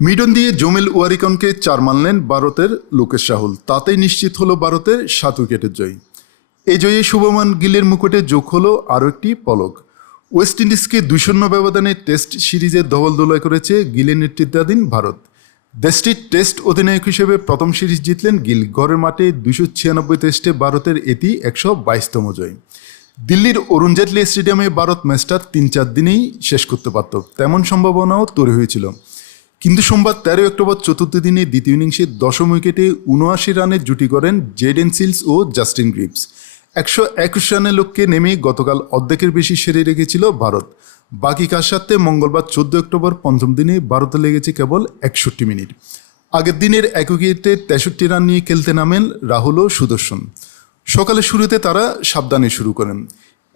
Mid-on দিয়ে জমিল ওয়ারিকনকে চার মানলেন ভারতের লোকেশ রাহুল। তাতেই নিশ্চিত হলো ভারতের সাত উইকেটের জয়। এই জয়ে শুভমান গিলের মুকুটে যোগ হলো আরও একটি পলক। ওয়েস্ট ইন্ডিজকে দুই শূন্য ব্যবধানে টেস্ট সিরিজে দখলদোলাই করেছে গিলের নেতৃত্বাধীন ভারত। দেশটির টেস্ট অধিনায়ক হিসেবে প্রথম সিরিজ জিতলেন গিল। ঘরের মাঠে দুশো ছিয়ানব্বই টেস্টে ভারতের এটি একশো বাইশতম জয়। দিল্লির অরুণ জেটলি স্টেডিয়ামে ভারত ম্যাচটা তিন চার দিনেই শেষ করতে পারত। তেমন সম্ভাবনাও তৈরি হয়েছিল। কিন্তু সোমবার তেরো অক্টোবর চতুর্থ দিনে দ্বিতীয় ইনিংসে দশম উইকেটে উনআশি রানের জুটি করেন জেডেন সিলস ও জাস্টিন গ্রিপস একশো একুশ রানের লক্ষ্যে নেমে গতকাল অর্ধেকের বেশি সেরে রেখেছিল ভারত। বাকি কাজ সাথে মঙ্গলবার চোদ্দ অক্টোবর পঞ্চম দিনে ভারতে লেগেছে কেবল একষট্টি মিনিট। আগের দিনের এক উইকেটে তেষট্টি রান নিয়ে খেলতে নামেন রাহুল ও সুদর্শন। সকালে শুরুতে তারা সাবধানে শুরু করেন।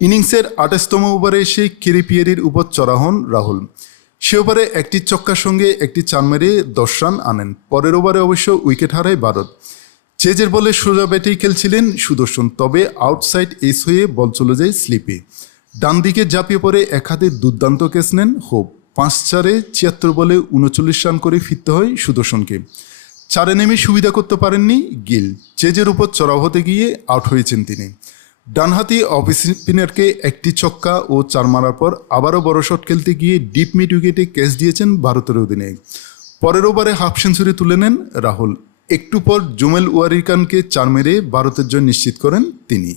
ইনিংসের আঠাশতম ওভারে এসে কেরিপিয়ারির উপর চড়া হন রাহুল। সে ওভারে একটি চক্কার সঙ্গে একটি চার মেরে দশ রান আনেন। পরের ওভারে অবশ্য উইকেট হারায় ভারত চেজের বলে সোজা ব্যাটেই খেলছিলেন সুদর্শন, তবে আউটসাইড এস হয়ে বল চলে যায় স্লিপে। ডান দিকে ঝাঁপিয়ে পড়ে এক হাতে দুর্দান্ত ক্যাচ নেন হোপ। পাঁচ চারে ছিয়াত্তর বলে উনচল্লিশ রান করে ফিরতে হয় সুদর্শনকে। চারে নেমে সুবিধা করতে পারেননি গিল। চেজের উপর চড়াও হতে গিয়ে আউট হয়েছেন তিনি। ডানহাতি অফ স্পিনারকে একটি ছক্কা ও চার মারার পর আবারও বড় শট খেলতে গিয়ে ডিপ মিড উইকেটে ক্যাচ দিয়েছেন ভারতের অধিনায়ক পরের ওভারে হাফ সেঞ্চুরি তুলে নেন রাহুল। একটু পর জুমেল ওয়ারিকানকে চার মেরে ভারতের জন্য নিশ্চিত করেন তিনি।